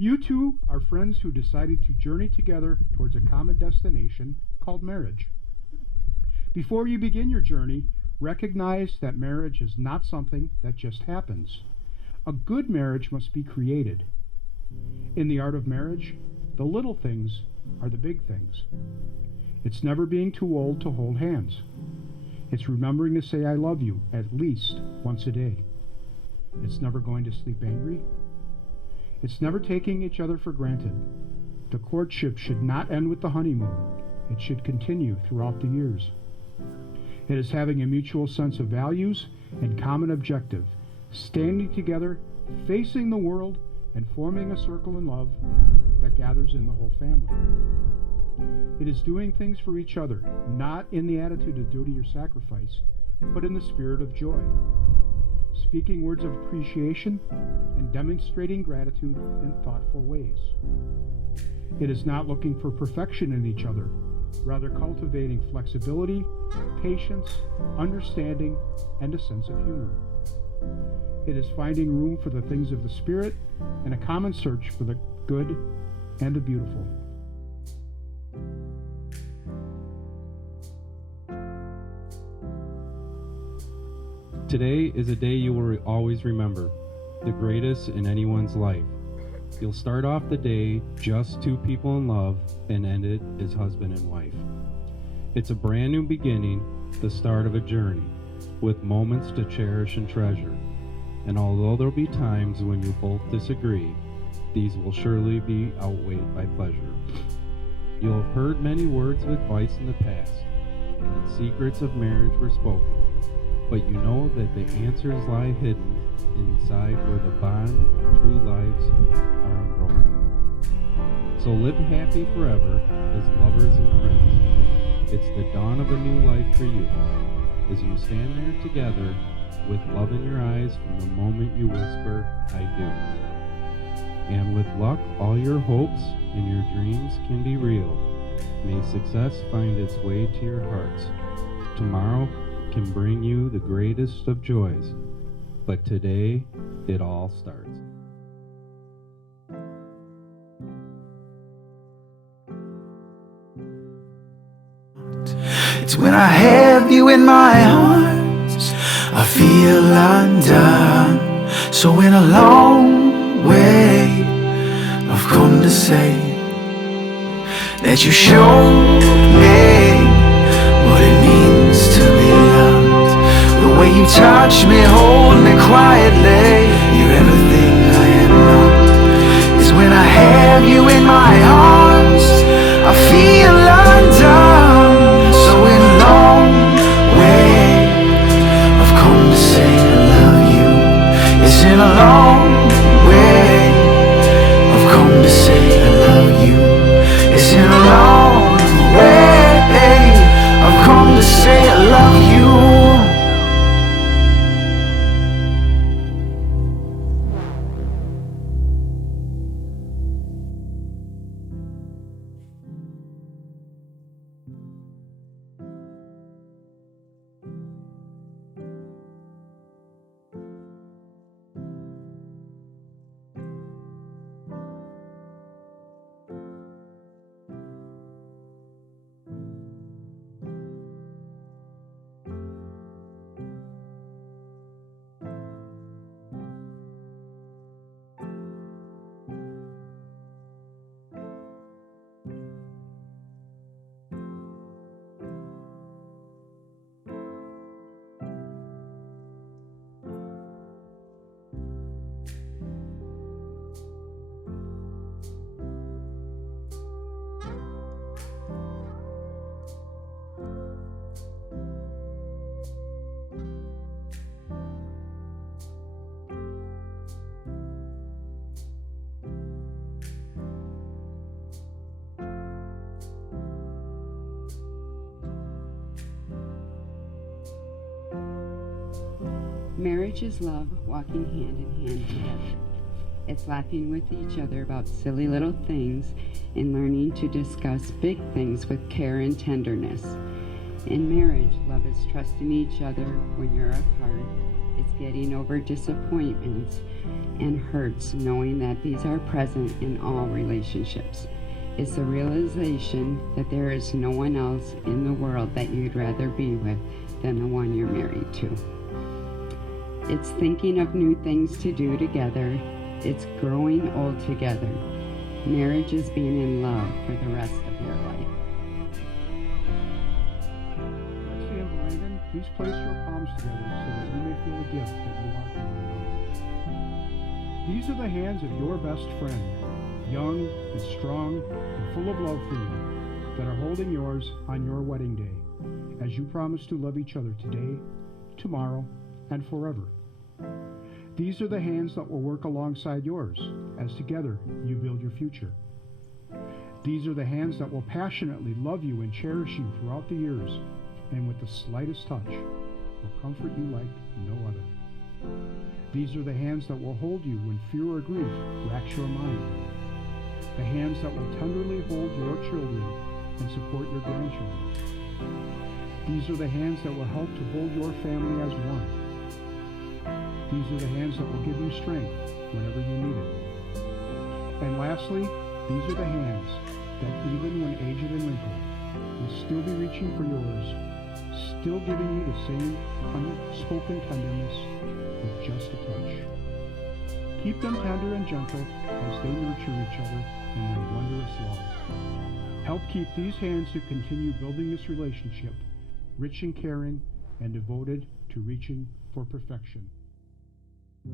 You two are friends who decided to journey together towards a common destination called marriage. Before you begin your journey, recognize that marriage is not something that just happens. A good marriage must be created. In the art of marriage, the little things are the big things. It's never being too old to hold hands. It's remembering to say I love you at least once a day. It's never going to sleep angry. It's never taking each other for granted. The courtship should not end with the honeymoon. It should continue throughout the years. It is having a mutual sense of values and common objective, standing together, facing the world, and forming a circle in love that gathers in the whole family. It is doing things for each other, not in the attitude of duty or sacrifice, but in the spirit of joy. Speaking words of appreciation and demonstrating gratitude in thoughtful ways. It is not looking for perfection in each other, rather cultivating flexibility, patience, understanding, and a sense of humor. It is finding room for the things of the spirit and a common search for the good and the beautiful. Today is a day you will always remember, the greatest in anyone's life. You'll start off the day just two people in love and end it as husband and wife. It's a brand new beginning, the start of a journey, with moments to cherish and treasure. And although there'll be times when you both disagree, these will surely be outweighed by pleasure. You'll have heard many words of advice in the past, and secrets of marriage were spoken. But you know that the answers lie hidden inside where the bond of true lives are unbroken. So live happy forever as lovers and friends. It's the dawn of a new life for you, as you stand there together with love in your eyes from the moment you whisper, I do. And with luck, all your hopes and your dreams can be real. May success find its way to your hearts. Tomorrow can bring you the greatest of joys, but today it all starts. It's when I have you in my arms, I feel undone. So in a long way, I've come to say that you showed me what it means to be loved. The way you touch me, hold me quietly, you're everything I am not. It's when I have you in my arms, I feel undone. So in a long way, I've come to say I love you. It's in a long way, I've come to say I love you. It's in a long way, I've come to say I love you. Marriage is love walking hand in hand together. It's laughing with each other about silly little things and learning to discuss big things with care and tenderness. In marriage, love is trusting each other when you're apart. It's getting over disappointments and hurts, knowing that these are present in all relationships. It's the realization that there is no one else in the world that you'd rather be with than the one you're married to. It's thinking of new things to do together. It's growing old together. Marriage is being in love for the rest of your life. Lexi and Brandon, please place your palms together so that you may feel a gift that you are for one another. These are the hands of your best friend, young and strong and full of love for you, that are holding yours on your wedding day, as you promise to love each other today, tomorrow, and forever. These are the hands that will work alongside yours, as together you build your future. These are the hands that will passionately love you and cherish you throughout the years, and with the slightest touch, will comfort you like no other. These are the hands that will hold you when fear or grief racks your mind. The hands that will tenderly hold your children and support your grandchildren. These are the hands that will help to hold your family as one. These are the hands that will give you strength whenever you need it. And lastly, these are the hands that even when aged and wrinkled, will still be reaching for yours, still giving you the same unspoken tenderness with just a touch. Keep them tender and gentle as they nurture each other in their wondrous love. Help keep these hands to continue building this relationship, rich and caring and devoted to reaching for perfection. Do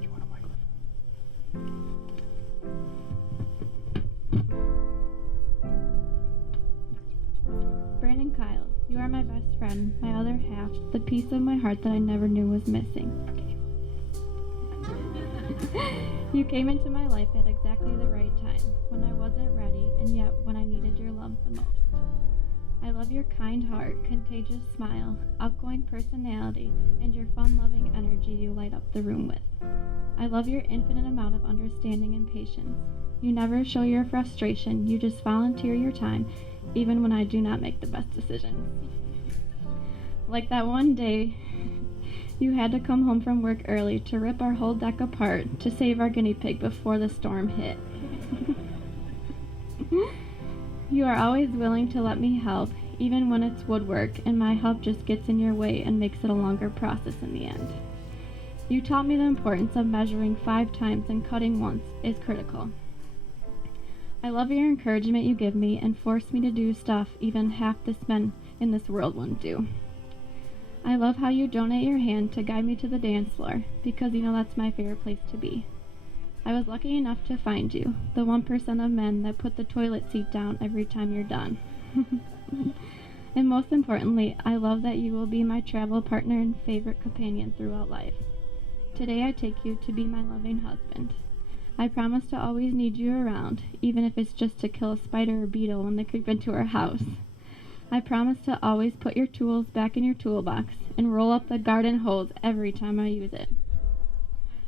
you want a microphone? Brandon Kyle, you are my best friend, my other half, the piece of my heart that I never knew was missing. You came into my life at exactly the right time, when I wasn't ready, and yet when I needed your love the most. I love your kind heart, contagious smile, outgoing personality, and your fun-loving energy you light up the room with. I love your infinite amount of understanding and patience. You never show your frustration, you just volunteer your time, even when I do not make the best decisions. Like that one day, you had to come home from work early to rip our whole deck apart to save our guinea pig before the storm hit. You are always willing to let me help, even when it's woodwork and my help just gets in your way and makes it a longer process in the end. You taught me the importance of measuring 5 times and cutting once is critical. I love your encouragement you give me and force me to do stuff even half the men in this world wouldn't do. I love how you donate your hand to guide me to the dance floor, because you know that's my favorite place to be. I was lucky enough to find you, the 1% of men that put the toilet seat down every time you're done. And most importantly, I love that you will be my travel partner and favorite companion throughout life. Today I take you to be my loving husband. I promise to always need you around, even if it's just to kill a spider or beetle when they creep into our house. I promise to always put your tools back in your toolbox and roll up the garden hose every time I use it.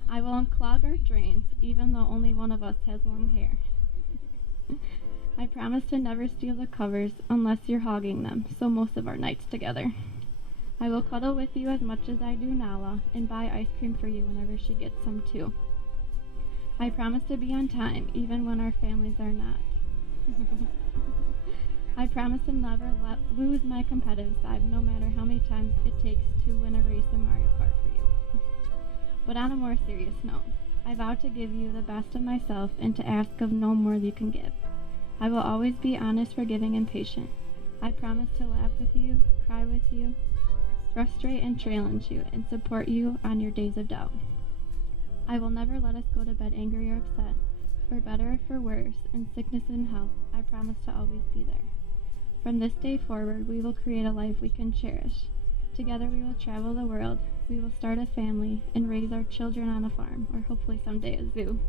I will unclog our drains, even though only one of us has long hair. I promise to never steal the covers unless you're hogging them, so most of our nights together. I will cuddle with you as much as I do Nala and buy ice cream for you whenever she gets some too. I promise to be on time, even when our families are not. I promise to never lose my competitive side, no matter how many times it takes to win a race in Mario Kart for you. But on a more serious note, I vow to give you the best of myself and to ask of no more than you can give. I will always be honest, forgiving, and patient. I promise to laugh with you, cry with you, frustrate and challenge you, and support you on your days of doubt. I will never let us go to bed angry or upset. For better or for worse, in sickness and health, I promise to always be there. From this day forward, we will create a life we can cherish. Together we will travel the world, we will start a family, and raise our children on a farm, or hopefully someday a zoo.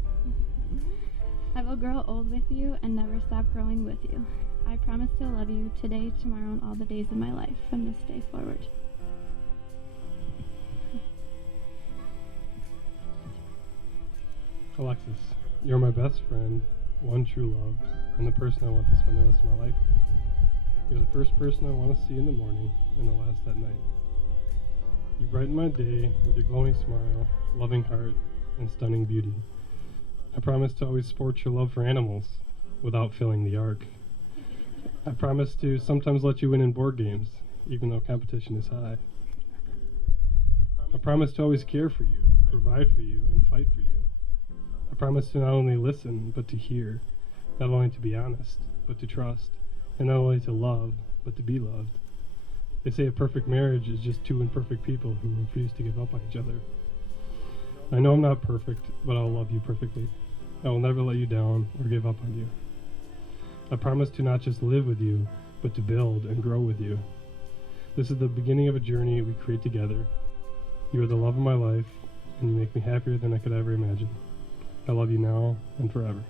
I will grow old with you and never stop growing with you. I promise to love you today, tomorrow, and all the days of my life from this day forward. Alexis, you're my best friend, one true love, and the person I want to spend the rest of my life with. You're the first person I want to see in the morning and the last at night. You brighten my day with your glowing smile, loving heart, and stunning beauty. I promise to always support your love for animals without filling the ark. I promise to sometimes let you win in board games, even though competition is high. I promise to always care for you, provide for you, and fight for you. I promise to not only listen, but to hear, not only to be honest, but to trust, and not only to love, but to be loved. They say a perfect marriage is just two imperfect people who refuse to give up on each other. I know I'm not perfect, but I'll love you perfectly. I will never let you down or give up on you. I promise to not just live with you, but to build and grow with you. This is the beginning of a journey we create together. You are the love of my life, and you make me happier than I could ever imagine. I love you now and forever.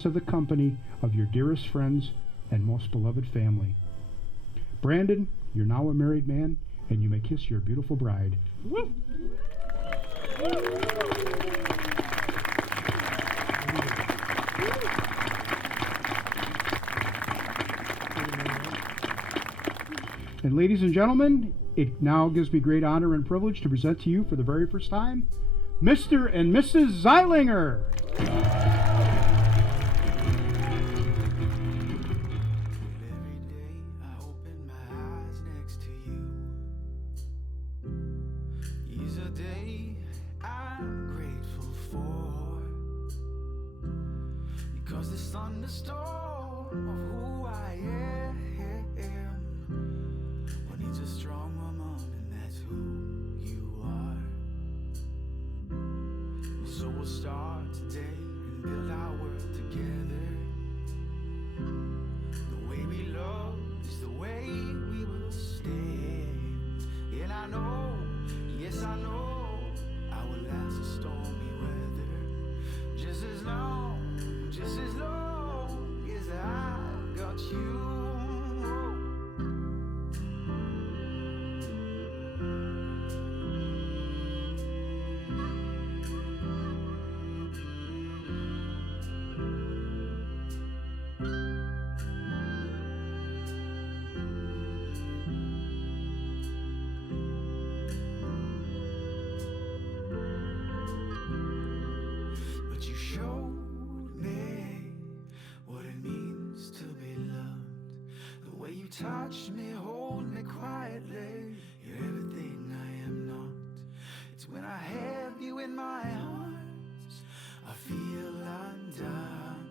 To the company of your dearest friends and most beloved family. Brandon, you're now a married man, and you may kiss your beautiful bride. Woo! And ladies and gentlemen, it now gives me great honor and privilege to present to you for the very first time, Mr. and Mrs. Zeilinger. Thunderstorm of who I am. One needs a strong woman, and that's who you are. So we'll start today and build our world together. The way we love is the way we will stay. And I know, yes I know, I will last the stormy weather. Just as long as I've got you. But you showed me what it means to be loved. The way you touch me, hold me quietly. You're everything I am not. It's when I have you in my arms, I feel undone.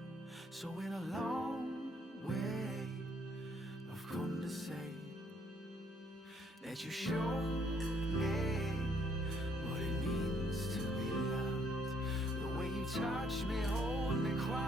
So in a long way, I've come to say that you showed me what it means to be loved. The way you touch me, hold me quiet.